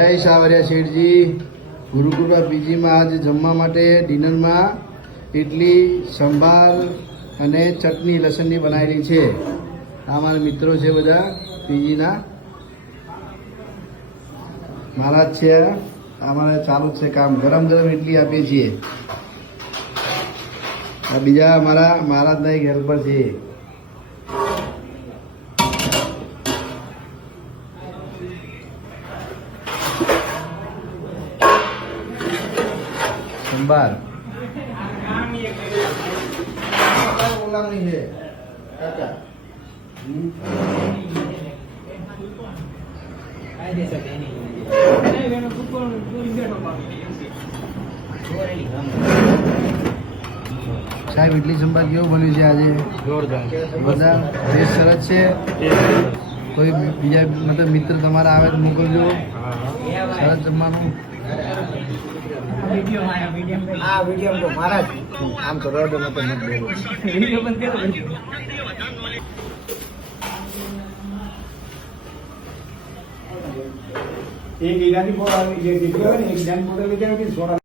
જય સાવરિયા શેઠજી. ગુરુકૃપા પીજીમાં આજે જમવા માટે ડિનરમાં ઇડલી, સંભાર અને ચટણી લસણની બનાવેલી છે. આ મારા મિત્રો છે બધા પીજીના, મારા જ છે. અમારે ચાલુ જ છે કામ. ગરમ ગરમ ઇડલી આપીએ છીએ. આ બીજા અમારા મહારાજના ઘર પર છે. સંભાર ઓલાની છે કાકા. સાહેબ ઇડલી સંભાર કેવું બન્યું છે આજે? જોરદાર. બધા ટેસ્ટ સરસ છે. કોઈ બીજા મતલબ મિત્ર તમારા આવે તો મોકલજો. સરસ જમવાનું. આ વિડીયો તો મારા જ આમ તો રોડ મત વિડીયો બંધ કરો. એક ઈરાની બોલ આવી જે દીકરો ને એક જાન બોલ લઈ જાય કે સોડા